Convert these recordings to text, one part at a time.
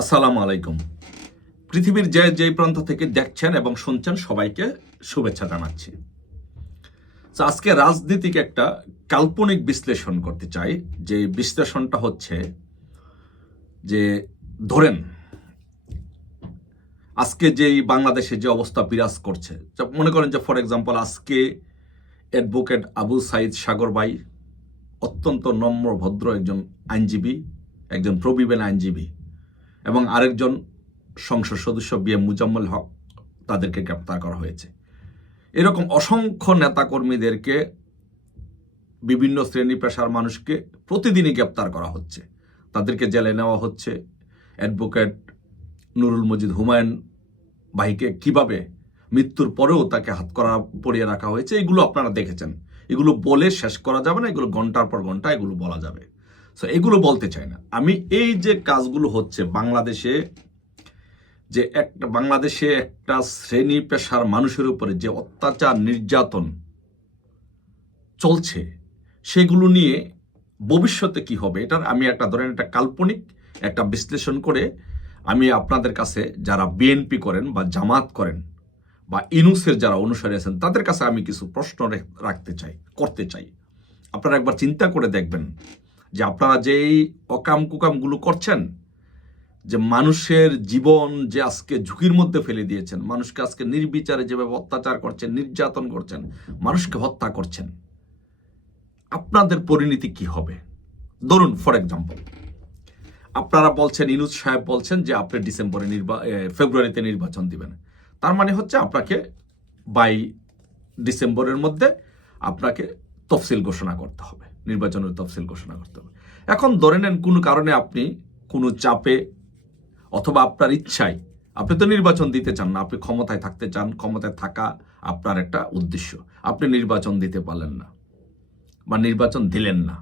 আসসালামু আলাইকুম। পৃথিবীর যে প্রান্ত থেকে দেখছেন এবং শুনছেন সবাইকে শুভেচ্ছা জানাচ্ছি। তো আজকে রাজনীতিক একটা কাল্পনিক বিশ্লেষণ করতে চাই। যে বিশ্লেষণটা হচ্ছে যে ধরেন আজকে যেই বাংলাদেশে যে অবস্থা বিরাজ করছে, মনে করেন যে ফর এক্সাম্পল আজকে অ্যাডভোকেট আবু সাইদ সাগর ভাই অত্যন্ত নম্র ভদ্র একজন আইনজীবী, একজন প্রবীণ আইনজীবী, এবং আরেকজন সংসদ সদস্য বি.এম. মুজাম্মেল হক, তাদেরকে গ্রেপ্তার করা হয়েছে। এরকম অসংখ্য নেতাকর্মীদেরকে, বিভিন্ন শ্রেণী পেশার মানুষকে প্রতিদিনই গ্রেপ্তার করা হচ্ছে, তাদেরকে জেলে নেওয়া হচ্ছে। অ্যাডভোকেট নুরুল মজিদ হুমায়ুন ভাইকে কিভাবে মৃত্যুর পরেও তাকে হাতকড়া পরিয়ে রাখা হয়েছে, এগুলো আপনারা দেখেছেন। এগুলো বলে শেষ করা যাবে না, এগুলো ঘন্টার পর ঘন্টা এগুলো বলা যাবে। সো এগুলো বলতে চাই না আমি। এই যে কাজগুলো হচ্ছে বাংলাদেশে, যে বাংলাদেশে একটা শ্রেণী পেশার মানুষের উপরে যে অত্যাচার নির্যাতন চলছে, সেগুলো নিয়ে ভবিষ্যতে কি হবে, এটার আমি একটা কাল্পনিক একটা বিশ্লেষণ করে আমি আপনাদের কাছে, যারা বিএনপি করেন বা জামাত করেন বা ইনুসের যারা অনুসারী আছেন, তাদের কাছে আমি কিছু প্রশ্ন করতে চাই। আপনারা একবার চিন্তা করে দেখবেন যে আপনারা যেই অকাম কুকামগুলো করছেন, যে মানুষের জীবন যে আজকে ঝুঁকির মধ্যে ফেলে দিয়েছেন, মানুষকে আজকে নির্বিচারে যেভাবে অত্যাচার করছেন, নির্যাতন করছেন, মানুষকে হত্যা করছেন, আপনাদের পরিণতি কি হবে? ধরুন ফর এক্সাম্পল, আপনারা বলছেন, ইনুস সাহেব বলছেন যে আপনি ফেব্রুয়ারিতে নির্বাচন দিবেন। তার মানে হচ্ছে আপনাকে বাই ডিসেম্বরের মধ্যে আপনাকে তফসিল ঘোষণা করতে হবে, নির্বাচনের তফসিল ঘোষণা করতে হবে। এখন ধরে নেন কোনো কারণে আপনি কোনো চাপে অথবা আপনার ইচ্ছায়, আপনি তো নির্বাচন দিতে চান না, আপনি ক্ষমতায় থাকতে চান, ক্ষমতায় থাকা আপনার একটা উদ্দেশ্য, আপনি নির্বাচন দিতে পারলেন না বা নির্বাচন দিলেন না,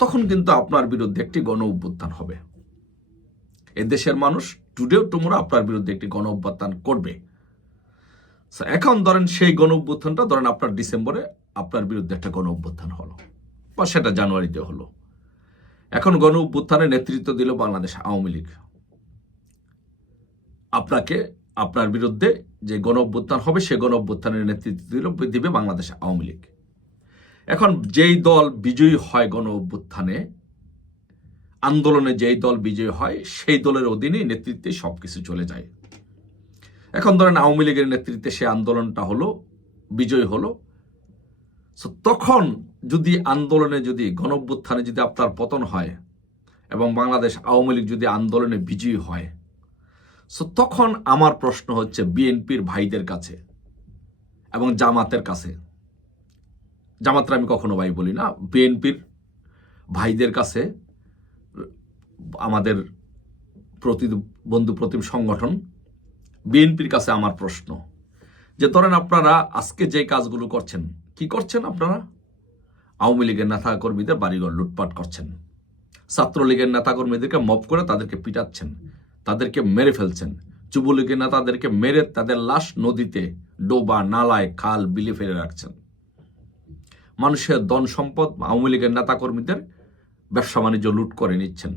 তখন কিন্তু আপনার বিরুদ্ধে একটি গণ অভ্যুত্থান হবে। এদেশের মানুষ টুডেও টুমোরো আপনার বিরুদ্ধে একটি গণ অভ্যুত্থান করবে। এখন ধরেন সেই গণ অভ্যুত্থানটা ধরেন আপনার ডিসেম্বরে আপনার বিরুদ্ধে একটা গণ অভ্যুত্থান হলো, বা সেটা জানুয়ারিতে হলো। এখন গণ অভ্যুত্থানের নেতৃত্ব দিল বাংলাদেশ আওয়ামী লীগ। আপনাকে আপনার বিরুদ্ধে যে গণ অভ্যুত্থান হবে, সে গণ অভ্যুত্থানের নেতৃত্ব দিবে বাংলাদেশ আওয়ামী লীগ। এখন যেই দল বিজয়ী হয় গণ অভ্যুত্থানে, আন্দোলনে যেই দল বিজয়ী হয়, সেই দলের অধীনে নেতৃত্বে সবকিছু চলে যায়। এখন ধরেন আওয়ামী লীগের নেতৃত্বে সে আন্দোলনটা হলো, বিজয় হলো। তখন যদি আন্দোলনে, যদি গণ অভ্যুত্থানে যদি আপনার পতন হয় এবং বাংলাদেশ আওয়ামী লীগ যদি আন্দোলনে বিজয়ী হয়, তখন আমার প্রশ্ন হচ্ছে বিএনপির ভাইদের কাছে এবং জামাতের কাছে, জামাতরা আমি কখনো ভাই বলি না, বিএনপির ভাইদের কাছে, আমাদের বন্ধু প্রতিম সংগঠন বিএনপির কাছে আমার প্রশ্ন, যে ধরেন আপনারা আজকে যে কাজগুলো করছেন, কি করছেন? আপনারা আওয়ামী লীগের নেতাকর্মীদের বাড়িঘর লুটপাট করছেন, ছাত্রলীগের নেতাকর্মীদেরকে মব করে তাদেরকে পিটাচ্ছেন, তাদেরকে মেরে ফেলছেন, যুবলীগের নেতাদেরকে মেরে তাদের লাশ নদীতে, ডোবা, নালায়, খাল, বিলে ফেলে রাখছেন। মানুষের ধন সম্পদ আওয়ামী লীগের নেতাকর্মীদের ব্যবসা বাণিজ্য লুট করে নিচ্ছেন।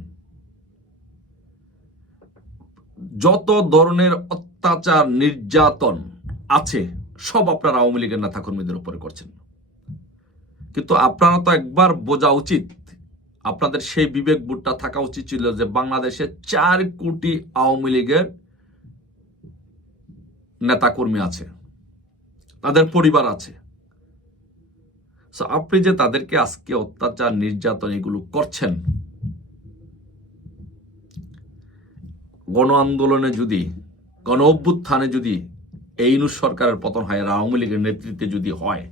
যত ধরনের অত্যাচার নির্যাতন আছে সব আপনারা আওয়ামী লীগের নেতাকর্মীদের উপরে করছেন। কিন্তু আপনারা তো একবার বোঝা উচিত, আপনাদের সেই বিবেক বোধটা থাকা উচিত ছিল যে বাংলাদেশে 4 কোটি আওয়ামী লীগের নেতাকর্মী আছে, তাদের পরিবার আছে। আপনি যে তাদেরকে আজকে অত্যাচার নির্যাতন এগুলো করছেন, গণ আন্দোলনে যদি, গণ অভ্যুত্থানে যদি এই ইউনূস সরকারের পতন হয় আর আওয়ামী লীগের নেতৃত্বে যদি হয়,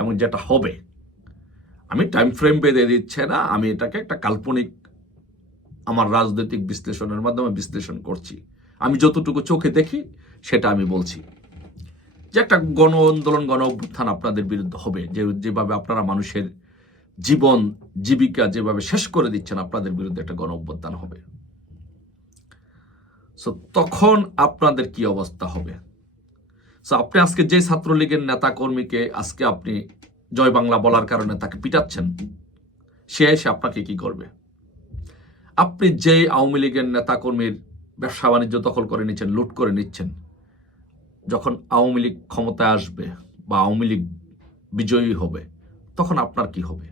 এবং যেটা হবে, আমি টাইম ফ্রেম বেঁধে দিচ্ছে না, আমি এটাকে একটা কাল্পনিক আমার রাজনৈতিক বিশ্লেষণের মাধ্যমে বিশ্লেষণ করছি। আমি যতটুকু চোখে দেখি সেটা আমি বলছি, যে একটা গণ আন্দোলন, গণ অভ্যুত্থান আপনাদের বিরুদ্ধে হবে, যেভাবে আপনারা মানুষের জীবন জীবিকা যেভাবে শেষ করে দিচ্ছেন, আপনাদের বিরুদ্ধে একটা গণ অভ্যুত্থান হবে। তখন আপনাদের কি অবস্থা হবে? আপনি আজকে যে ছাত্রলীগের নেতা কর্মীকে আজকে আপনি জয় বাংলা বলার কারণে তাকে পিটাচ্ছেন, সে এসে আপনাকে কি করবে? আপনি যে আওয়ামী লীগের নেতা কর্মীর ব্যবসা বাণিজ্য দখল করে নিচ্ছেন, লুট করে নিচ্ছেন। যখন আওয়ামী লীগ ক্ষমতায় আসবে বা আওয়ামী লীগ বিজয়ী হবে, তখন আপনার কি হবে?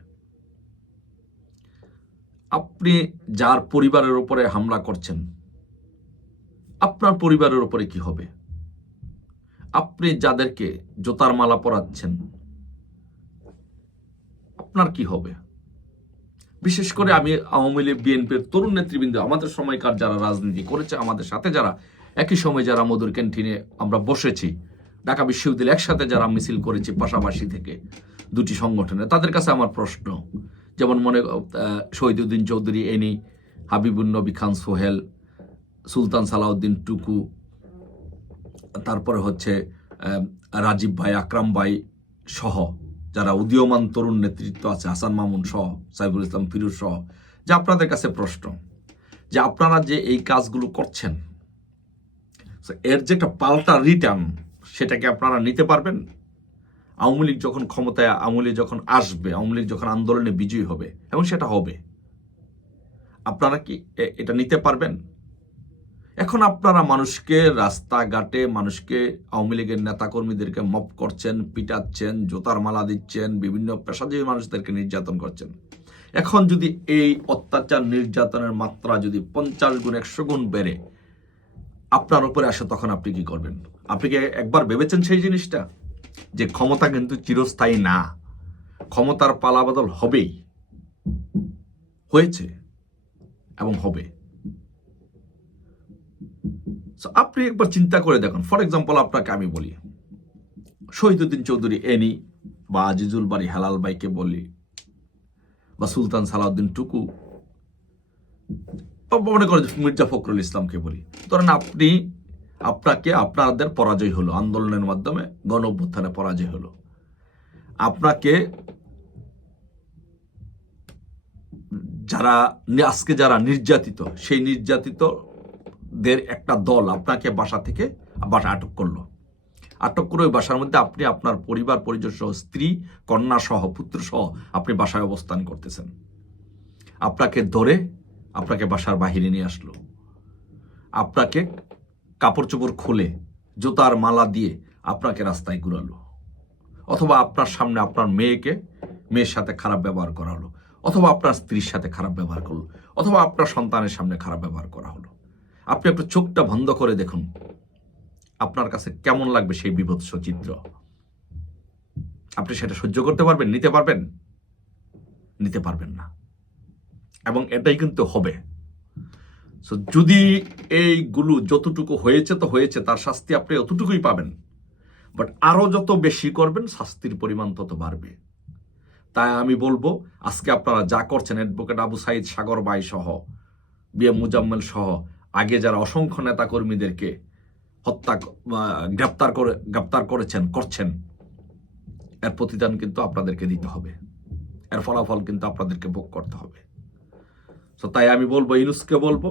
আপনি যার পরিবারের উপরে হামলা করছেন, আপনার পরিবারের উপরে কি হবে? আপনি যাদেরকে জুতার মালা পরাচ্ছেন, আপনার কি হবে? বিশেষ করে আমি আওয়ামী লীগ, বিএনপির তরুণ নেতৃবৃন্দ, আমাদের সময়কার যারা রাজনীতি করেছে, আমাদের সাথে যারা একই সময় যারা মধুর ক্যান্টিনে আমরা বসেছি, ঢাকা বিশ্ববিদ্যালয়ে একসাথে যারা মিছিল করেছি পাশাপাশি থেকে দুটি সংগঠনে, তাদের কাছে আমার প্রশ্ন, যেমন শহীদুদ্দিন চৌধুরী এনি, হাবিবুন নবী খান সোহেল, সুলতান সালাউদ্দিন টুকু, তারপরে হচ্ছে রাজীব ভাই, আকরাম ভাই সহ যারা উদীয়মান তরুণ নেতৃত্ব আছে, হাসান মামুন সহ, সাইফুল ইসলাম ফিরোজ সহ, যে আপনাদের কাছে প্রশ্ন, যে আপনারা যে এই কাজগুলো করছেন, এর যে একটা পাল্টা রিটার্ন, সেটাকে আপনারা নিতে পারবেন? আওয়ামী লীগ যখন ক্ষমতায়, আওয়ামী লীগ যখন আসবে, আওয়ামী লীগ যখন আন্দোলনে বিজয়ী হবে, এবং সেটা হবে, আপনারা কি এটা নিতে পারবেন? এখন আপনারা মানুষকে রাস্তাঘাটে, মানুষকে, আওয়ামী লীগের নেতাকর্মীদেরকে মপ করছেন, পিটাচ্ছেন, জুতার মালা দিচ্ছেন, বিভিন্ন পেশাজীবী মানুষদেরকে নির্যাতন করছেন। এখন যদি এই অত্যাচার নির্যাতনের মাত্রা যদি 50 গুণ 100 গুণ বেড়ে আপনার উপরে আসে, তখন আপনি কি করবেন? আপনি কি একবার ভেবেছেন সেই জিনিসটা, যে ক্ষমতা কিন্তু চিরস্থায়ী না, ক্ষমতার পালাবদল হবেই, হয়েছে এবং হবে। আপনি একবার চিন্তা করে দেখুন। ফর এক্সাম্পল আপনাকে আমি বলি, শহীদুদ্দিন চৌধুরী এনি বা আজিজুল বাড়ি হেলাল ভাইকে বলি, বা সুলতান সালাউদ্দিন টুকু, মনে করেন মির্জা ফখরুল ইসলামকে বলি, ধরেন আপনাকে আপনাদের পরাজয় হলো, আন্দোলনের মাধ্যমে গণ অভ্যুত্থানে পরাজয় হলো, আপনাকে আজকে যারা নির্যাতিত, সেই নির্যাতিতদের একটা দল আপনাকে বাসা আটক করলো। আটক করে ওই বাসার মধ্যে আপনি আপনার পরিবার পরিজন সহ, স্ত্রী, কন্যা সহ, পুত্র সহ আপনি বাসায় অবস্থান করতেছেন। আপনাকে ধরে আপনাকে বাসার বাহিরে নিয়ে আসলো, আপনাকে কাপড় চোপড় খুলে জুতার মালা দিয়ে আপনাকে রাস্তায় ঘুরালো, অথবা আপনার সামনে আপনার মেয়ের সাথে খারাপ ব্যবহার করা হলো, অথবা আপনার স্ত্রীর সাথে খারাপ ব্যবহার করলো, অথবা আপনার সন্তানের সামনে খারাপ ব্যবহার করা হলো। আপনি একটু চোখটা বন্ধ করে দেখুন, আপনার কাছে কেমন লাগবে সেই বিভৎস চিত্র? আপনি সেটা সহ্য করতে পারবেন? নিতে পারবেন? নিতে পারবেন না। এবং এটাই কিন্তু হবে। যদি এইগুলো যতটুকু হয়েছে তো হয়েছে, তার শাস্তি আপনি অতটুকুই পাবেন, বাট আরো যত বেশি করবেন, শাস্তির পরিমাণ তত বাড়বে। তাই আমি বলবো, আজকে আপনারা যা করছেন, অ্যাডভোকেট আবু সাইদ, সাগর ভাই সহ, বিএম মুজাম্মেল সহ, আগে যারা অসংখ্য নেতা কর্মীদেরকে গ্রেপ্তার করছেন, এর প্রতিদান কিন্তু আপনাদেরকে দিতে হবে, এর ফলাফল কিন্তু আপনাদেরকে ভোগ করতে হবে। তাই আমি বলবো, ইউনূসকে বলবো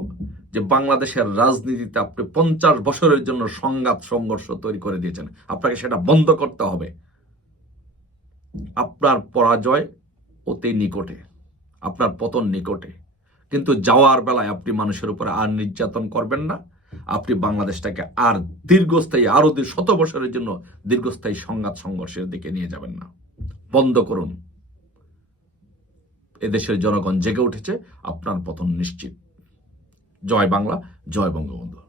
যে বাংলাদেশের রাজনীতিতে আপনি 50 বছরের জন্য সংঘাত সংঘর্ষ তৈরি করে দিয়েছেন, আপনাকে সেটা বন্ধ করতে হবে। আপনার পরাজয় অতি নিকটে, আপনার পতন নিকটে, কিন্তু যাওয়ার বেলায় আপনি মানুষের উপরে আর নির্যাতন করবেন না। আপনি বাংলাদেশটাকে আর দীর্ঘস্থায়ী, আরো 100 বছরের জন্য দীর্ঘস্থায়ী সংঘাত সংঘর্ষের দিকে নিয়ে যাবেন না। বন্ধ করুন। এদেশের জনগণ জেগে উঠেছে, আপনার পতন নিশ্চিত। জয় বাংলা, জয় বঙ্গবন্ধু।